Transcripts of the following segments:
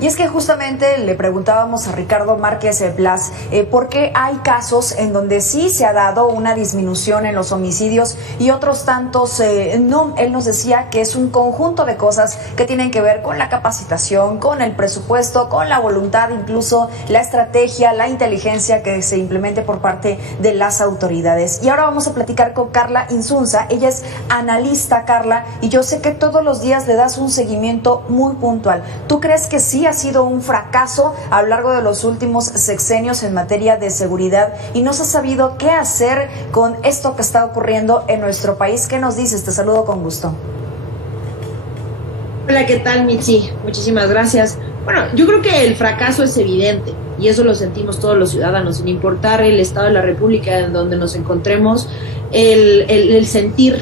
Y es que justamente le preguntábamos a Ricardo Márquez Blas por qué hay casos en donde sí se ha dado una disminución en los homicidios y otros tantos no. Él nos decía que es un conjunto de cosas que tienen que ver con la capacitación, con el presupuesto, con la voluntad, incluso la estrategia, la inteligencia que se implemente por parte de las autoridades. Y ahora vamos a platicar con Carla Insunza. Ella es analista, Carla, y yo sé que todos los días le das un seguimiento muy puntual. ¿Tú crees que sí ha sido un fracaso a lo largo de los últimos sexenios en materia de seguridad y no se ha sabido qué hacer con esto que está ocurriendo en nuestro país? ¿Qué nos dices? Te saludo con gusto. Hola, ¿qué tal, Mitzi? Muchísimas gracias. Bueno, yo creo que el fracaso es evidente y eso lo sentimos todos los ciudadanos, sin importar el estado de la República en donde nos encontremos. El sentir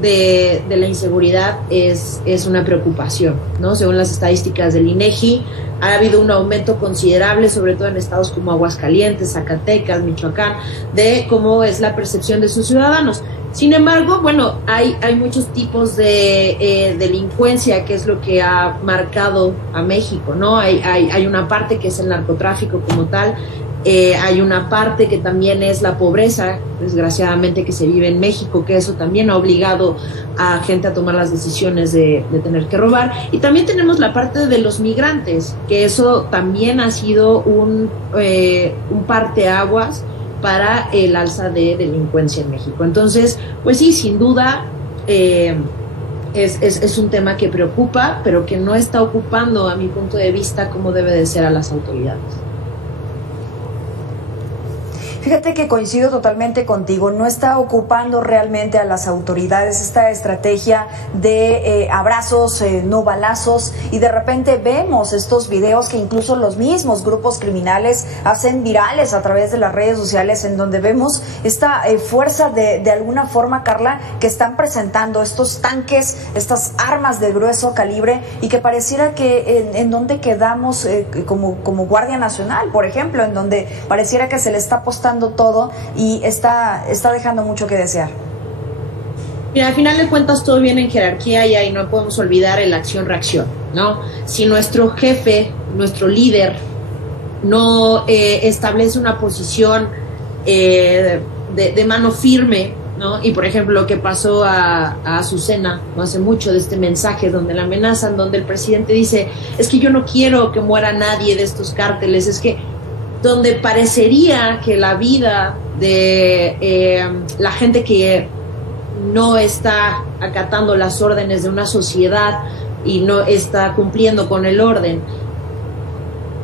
de la inseguridad es una preocupación, ¿no? Según las estadísticas del INEGI, ha habido un aumento considerable, sobre todo en estados como Aguascalientes, Zacatecas, Michoacán, de cómo es la percepción de sus ciudadanos. Sin embargo, bueno, hay muchos tipos de delincuencia, que es lo que ha marcado a México, ¿no? Hay una parte que es el narcotráfico como tal. Hay una parte que también es la pobreza, desgraciadamente, que se vive en México, que eso también ha obligado a gente a tomar las decisiones de tener que robar. Y también tenemos la parte de los migrantes, que eso también ha sido un parteaguas para el alza de delincuencia en México. Entonces, pues sí, sin duda, es un tema que preocupa, pero que no está ocupando, a mi punto de vista, como debe de ser a las autoridades. Fíjate que coincido totalmente contigo, no está ocupando realmente a las autoridades esta estrategia de abrazos, no balazos, y de repente vemos estos videos que incluso los mismos grupos criminales hacen virales a través de las redes sociales, en donde vemos esta fuerza de alguna forma, Carla, que están presentando estos tanques, estas armas de grueso calibre, y que pareciera que en donde quedamos como Guardia Nacional, por ejemplo, en donde pareciera que se le está apostando todo y está dejando mucho que desear. Mira, al final de cuentas todo viene en jerarquía y ahí no podemos olvidar el acción-reacción, ¿no? Si nuestro jefe, nuestro líder, no establece una posición de mano firme, ¿no? Y por ejemplo lo que pasó a Azucena no hace mucho, de este mensaje donde la amenazan, donde el presidente dice, es que yo no quiero que muera nadie de estos cárteles, es que donde parecería que la vida de la gente que no está acatando las órdenes de una sociedad y no está cumpliendo con el orden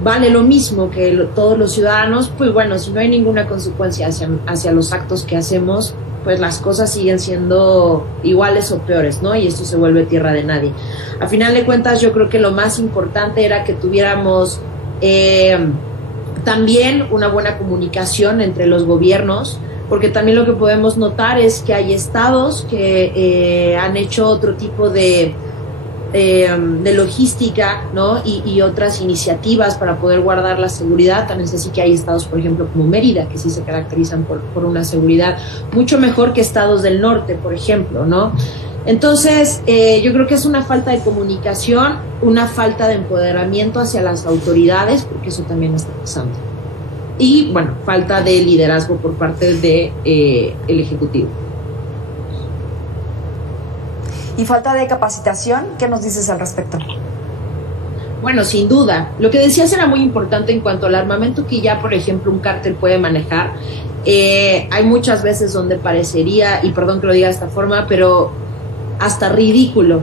vale lo mismo que todos los ciudadanos, pues bueno, si no hay ninguna consecuencia hacia los actos que hacemos, pues las cosas siguen siendo iguales o peores, ¿no? Y esto se vuelve tierra de nadie. A final de cuentas, yo creo que lo más importante era que tuviéramos también una buena comunicación entre los gobiernos, porque también lo que podemos notar es que hay estados que han hecho otro tipo de logística, ¿no? Y otras iniciativas para poder guardar la seguridad. Tan es así que hay estados, por ejemplo, como Mérida, que sí se caracterizan por una seguridad mucho mejor que estados del norte, por ejemplo, ¿no? Entonces, yo creo que es una falta de comunicación, una falta de empoderamiento hacia las autoridades, porque eso también está pasando. Y, bueno, falta de liderazgo por parte de el Ejecutivo. ¿Y falta de capacitación? ¿Qué nos dices al respecto? Bueno, sin duda. Lo que decías era muy importante en cuanto al armamento que ya, por ejemplo, un cártel puede manejar. Hay muchas veces donde parecería, y perdón que lo diga de esta forma, pero hasta ridículo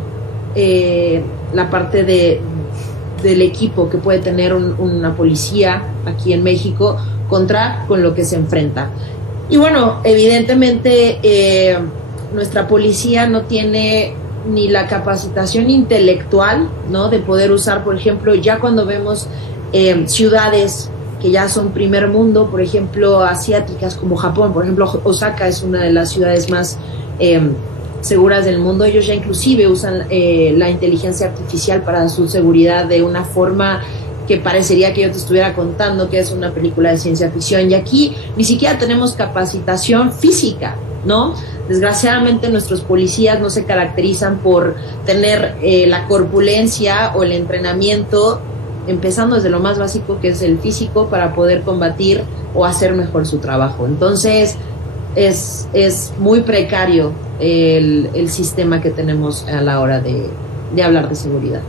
la parte del equipo que puede tener una policía aquí en México con lo que se enfrenta. Y bueno, evidentemente nuestra policía no tiene ni la capacitación intelectual, ¿no? De poder usar, por ejemplo, ya cuando vemos ciudades que ya son primer mundo, por ejemplo, asiáticas como Japón, por ejemplo, Osaka es una de las ciudades más seguras del mundo. Ellos ya inclusive usan la inteligencia artificial para su seguridad de una forma que parecería que yo te estuviera contando que es una película de ciencia ficción, y aquí ni siquiera tenemos capacitación física, ¿no? Desgraciadamente nuestros policías no se caracterizan por tener la corpulencia o el entrenamiento empezando desde lo más básico, que es el físico, para poder combatir o hacer mejor su trabajo. Entonces, es muy precario el sistema que tenemos a la hora de hablar de seguridad.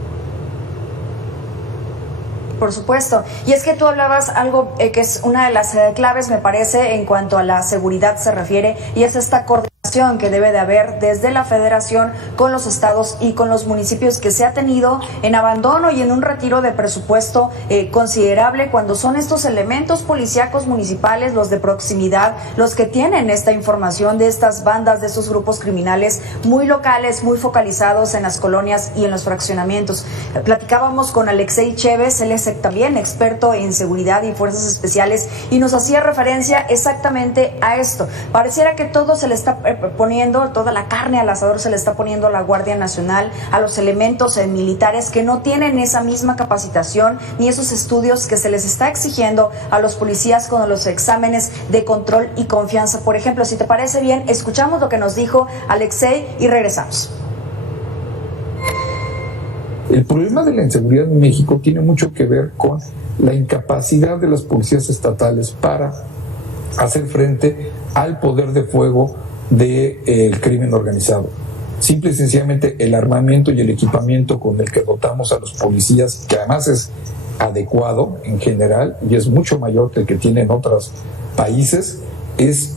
Por supuesto. Y es que tú hablabas algo que es una de las claves, me parece, en cuanto a la seguridad se refiere, y es esta coordinación que debe de haber desde la federación con los estados y con los municipios, que se ha tenido en abandono y en un retiro de presupuesto considerable, cuando son estos elementos policíacos municipales, los de proximidad, los que tienen esta información de estas bandas, de estos grupos criminales muy locales, muy focalizados en las colonias y en los fraccionamientos. Platicábamos con Alexei Chévez, él es también experto en seguridad y fuerzas especiales, y nos hacía referencia exactamente a esto. Pareciera que todo se le está poniendo, toda la carne al asador se le está poniendo a la Guardia Nacional, a los elementos militares que no tienen esa misma capacitación ni esos estudios que se les está exigiendo a los policías con los exámenes de control y confianza. Por ejemplo, si te parece bien, escuchamos lo que nos dijo Alexei y regresamos. El problema de la inseguridad en México tiene mucho que ver con la incapacidad de las policías estatales para hacer frente al poder de fuego del crimen organizado. Simple y sencillamente el armamento y el equipamiento con el que dotamos a los policías, que además es adecuado en general y es mucho mayor que el que tienen otros países, es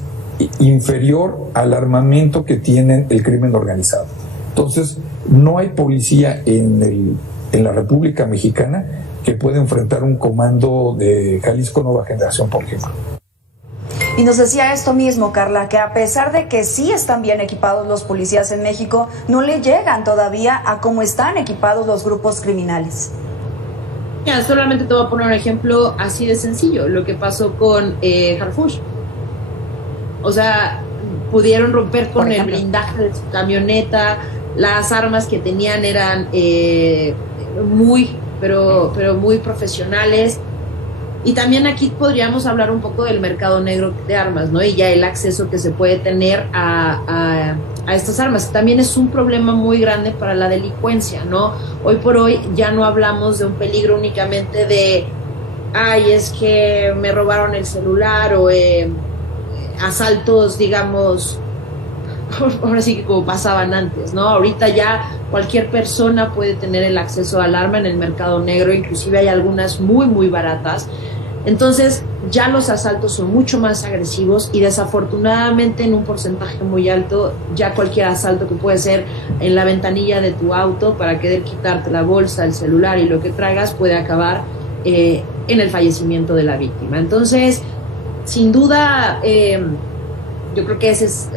inferior al armamento que tienen el crimen organizado. Entonces, no hay policía en la República Mexicana que pueda enfrentar un comando de Jalisco Nueva Generación, por ejemplo. Y nos decía esto mismo, Carla, que a pesar de que sí están bien equipados los policías en México, no le llegan todavía a cómo están equipados los grupos criminales. Ya, solamente te voy a poner un ejemplo así de sencillo, lo que pasó con Harfush. O sea, pudieron romper con el blindaje de su camioneta, las armas que tenían eran muy profesionales. Y también aquí podríamos hablar un poco del mercado negro de armas, ¿no? Y ya el acceso que se puede tener a estas armas. También es un problema muy grande para la delincuencia, ¿no? Hoy por hoy ya no hablamos de un peligro únicamente de, ay, es que me robaron el celular, o asaltos, digamos, ahora sí que como pasaban antes, ¿no? Ahorita ya cualquier persona puede tener el acceso al arma en el mercado negro, inclusive hay algunas muy, muy baratas. Entonces ya los asaltos son mucho más agresivos y desafortunadamente en un porcentaje muy alto ya cualquier asalto que puede ser en la ventanilla de tu auto para querer quitarte la bolsa, el celular y lo que traigas puede acabar en el fallecimiento de la víctima. Entonces, sin duda, yo creo que ese es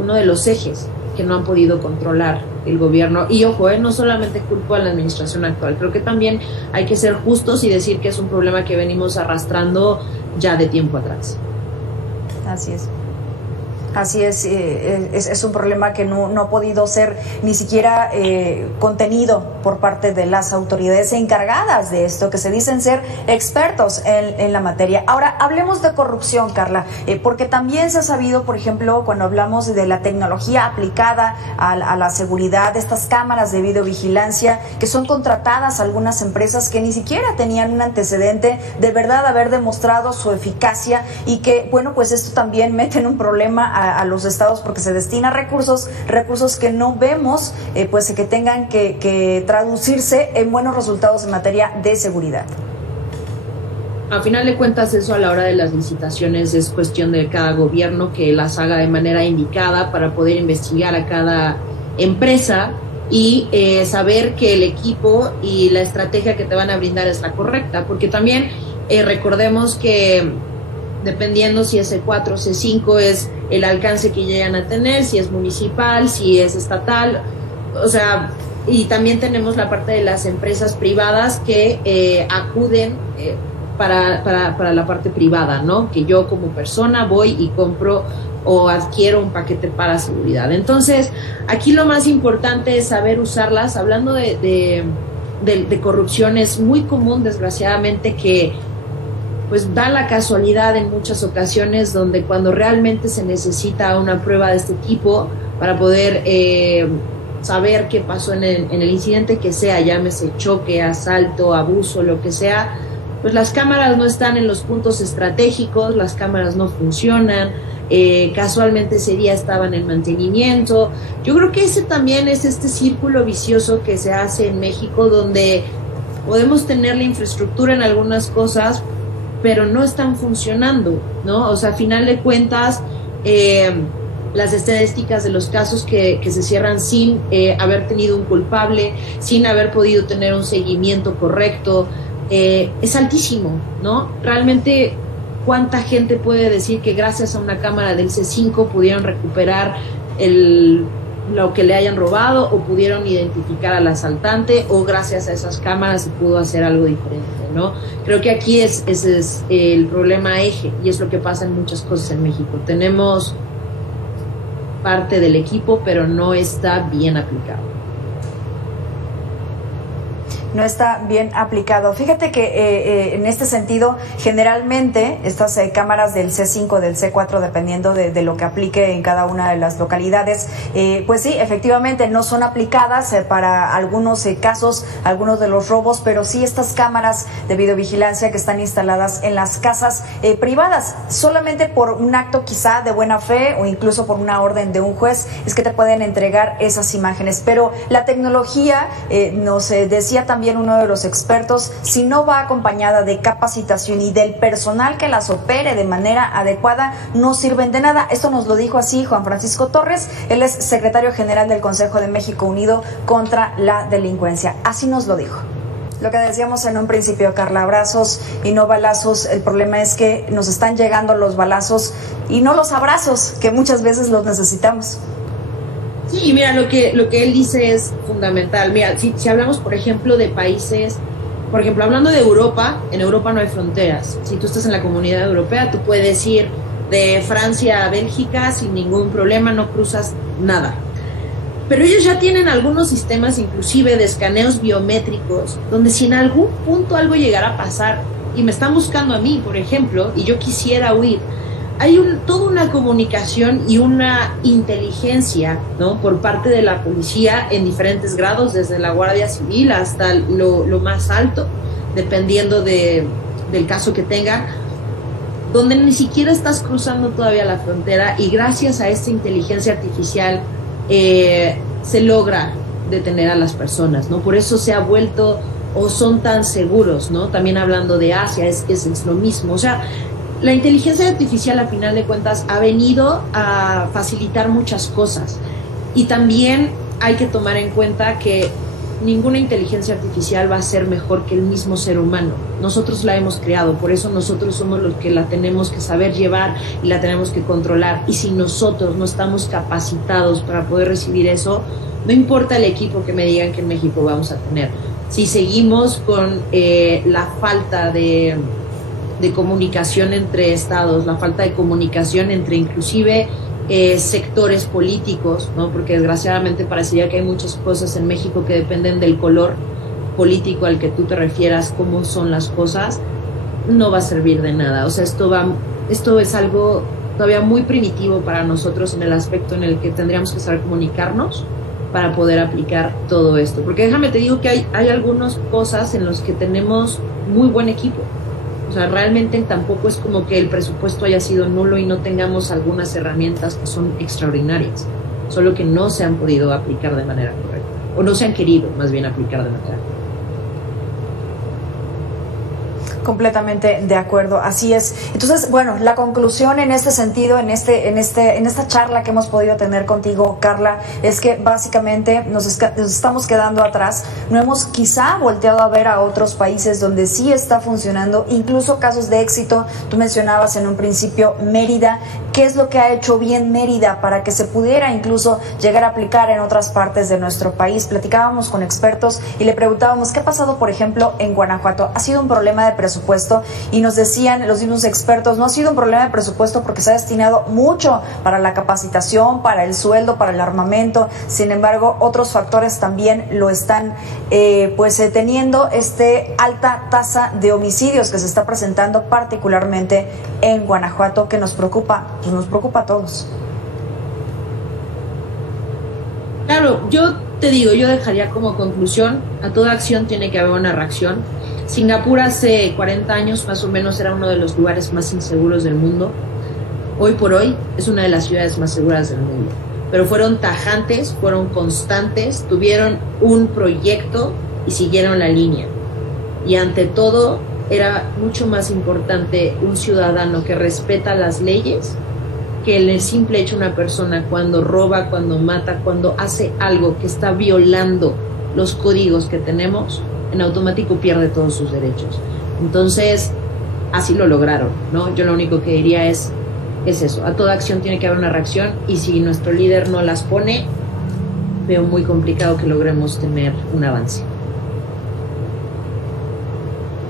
uno de los ejes que no han podido controlar el gobierno. Y ojo, no solamente culpo a la administración actual, creo que también hay que ser justos y decir que es un problema que venimos arrastrando ya de tiempo atrás. Así es. Así es un problema que no ha podido ser ni siquiera contenido por parte de las autoridades encargadas de esto, que se dicen ser expertos en la materia. Ahora, hablemos de corrupción, Carla, porque también se ha sabido, por ejemplo, cuando hablamos de la tecnología aplicada a la seguridad, estas cámaras de videovigilancia que son contratadas a algunas empresas que ni siquiera tenían un antecedente de verdad haber demostrado su eficacia, y que, bueno, pues esto también mete en un problema a los estados porque se destina recursos que no vemos pues que tengan que traducirse en buenos resultados en materia de seguridad. A final de cuentas, eso a la hora de las licitaciones es cuestión de cada gobierno que las haga de manera indicada para poder investigar a cada empresa y saber que el equipo y la estrategia que te van a brindar es la correcta, porque también recordemos que dependiendo si es C4 o C5 es el alcance que llegan a tener, si es municipal, si es estatal, o sea, y también tenemos la parte de las empresas privadas que acuden para la parte privada, ¿no? Que yo como persona voy y compro o adquiero un paquete para seguridad. Entonces, aquí lo más importante es saber usarlas. Hablando de corrupción, es muy común, desgraciadamente, que pues da la casualidad en muchas ocasiones donde cuando realmente se necesita una prueba de este tipo para poder saber qué pasó en el incidente que sea, llámese choque, asalto, abuso, lo que sea, pues las cámaras no están en los puntos estratégicos, las cámaras no funcionan, casualmente ese día estaban en mantenimiento. Yo creo que ese también es este círculo vicioso que se hace en México, donde podemos tener la infraestructura en algunas cosas, pero no están funcionando, ¿no? O sea, a final de cuentas, las estadísticas de los casos que se cierran sin haber tenido un culpable, sin haber podido tener un seguimiento correcto, es altísimo, ¿no? Realmente, ¿cuánta gente puede decir que gracias a una cámara del C5 pudieron recuperar lo que le hayan robado, o pudieron identificar al asaltante, o gracias a esas cámaras se pudo hacer algo diferente, ¿no? Creo que aquí ese es el problema eje, y es lo que pasa en muchas cosas en México. Tenemos parte del equipo, pero no está bien aplicado. No está bien aplicado. Fíjate que en este sentido, generalmente estas cámaras del C5, del C4, dependiendo de lo que aplique en cada una de las localidades, pues sí, efectivamente no son aplicadas para algunos casos, algunos de los robos, pero sí estas cámaras de videovigilancia que están instaladas en las casas privadas, solamente por un acto quizá de buena fe o incluso por una orden de un juez, es que te pueden entregar esas imágenes. Pero la tecnología, nos decía también uno de los expertos, si no va acompañada de capacitación y del personal que las opere de manera adecuada, no sirven de nada. Esto nos lo dijo así Juan Francisco Torres, él es secretario general del Consejo de México Unido contra la Delincuencia. Así nos lo dijo. Lo que decíamos en un principio, Carla, abrazos y no balazos. El problema es que nos están llegando los balazos y no los abrazos, que muchas veces los necesitamos. Sí, mira, lo que él dice es fundamental. Mira, si hablamos, por ejemplo, de países, por ejemplo, hablando de Europa, en Europa no hay fronteras. Si tú estás en la Comunidad Europea, tú puedes ir de Francia a Bélgica sin ningún problema, no cruzas nada. Pero ellos ya tienen algunos sistemas, inclusive de escaneos biométricos, donde si en algún punto algo llegara a pasar y me están buscando a mí, por ejemplo, y yo quisiera huir, hay toda una comunicación y una inteligencia, ¿no?, por parte de la policía en diferentes grados, desde la Guardia Civil hasta lo más alto, dependiendo del caso que tenga, donde ni siquiera estás cruzando todavía la frontera, y gracias a esta inteligencia artificial se logra detener a las personas, ¿no? Por eso se ha vuelto, o son tan seguros, ¿no? También hablando de Asia, es lo mismo. O sea, la inteligencia artificial, a final de cuentas, ha venido a facilitar muchas cosas, y también hay que tomar en cuenta que ninguna inteligencia artificial va a ser mejor que el mismo ser humano. Nosotros la hemos creado, por eso nosotros somos los que la tenemos que saber llevar y la tenemos que controlar, y si nosotros no estamos capacitados para poder recibir eso, no importa el equipo que me digan que en México vamos a tener. Si seguimos con la falta de comunicación entre estados, la falta de comunicación entre inclusive sectores políticos, ¿no? Porque desgraciadamente parecería que hay muchas cosas en México que dependen del color político al que tú te refieras, cómo son las cosas, no va a servir de nada. O sea, esto es algo todavía muy primitivo para nosotros, en el aspecto en el que tendríamos que saber comunicarnos para poder aplicar todo esto. Porque déjame te digo que hay algunas cosas en las que tenemos muy buen equipo. O sea, realmente tampoco es como que el presupuesto haya sido nulo y no tengamos algunas herramientas que son extraordinarias, solo que no se han podido aplicar de manera correcta, o no se han querido más bien aplicar de manera correcta. Completamente de acuerdo, así es. Entonces, bueno, la conclusión en este sentido, en esta charla que hemos podido tener contigo, Carla, es que básicamente nos estamos quedando atrás. No hemos quizá volteado a ver a otros países donde sí está funcionando, incluso casos de éxito. Tú mencionabas en un principio Mérida. ¿Qué es lo que ha hecho bien Mérida para que se pudiera incluso llegar a aplicar en otras partes de nuestro país? Platicábamos con expertos y le preguntábamos qué ha pasado, por ejemplo, en Guanajuato. Ha sido un problema de presupuesto, y nos decían los mismos expertos, no ha sido un problema de presupuesto porque se ha destinado mucho para la capacitación, para el sueldo, para el armamento. Sin embargo, otros factores también lo están teniendo alta tasa de homicidios que se está presentando particularmente en Guanajuato, que nos preocupa, pues nos preocupa a todos. Claro, yo te digo, yo dejaría como conclusión, a toda acción tiene que haber una reacción. Singapur hace 40 años más o menos era uno de los lugares más inseguros del mundo. Hoy por hoy es una de las ciudades más seguras del mundo. Pero fueron tajantes, fueron constantes, tuvieron un proyecto y siguieron la línea. Y ante todo, era mucho más importante un ciudadano que respeta las leyes que el simple hecho de una persona cuando roba, cuando mata, cuando hace algo que está violando los códigos que tenemos, en automático pierde todos sus derechos. Entonces, así lo lograron, ¿no? Yo lo único que diría es eso, a toda acción tiene que haber una reacción y si nuestro líder no las pone, veo muy complicado que logremos tener un avance.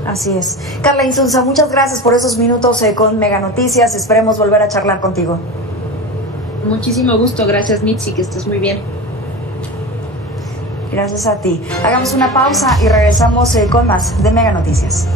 Así es. Carla Insunza, muchas gracias por esos minutos con Mega Noticias. Esperemos volver a charlar contigo. Muchísimo gusto. Gracias, Mitzi, que estés muy bien. Gracias a ti. Hagamos una pausa y regresamos con más de Mega Noticias.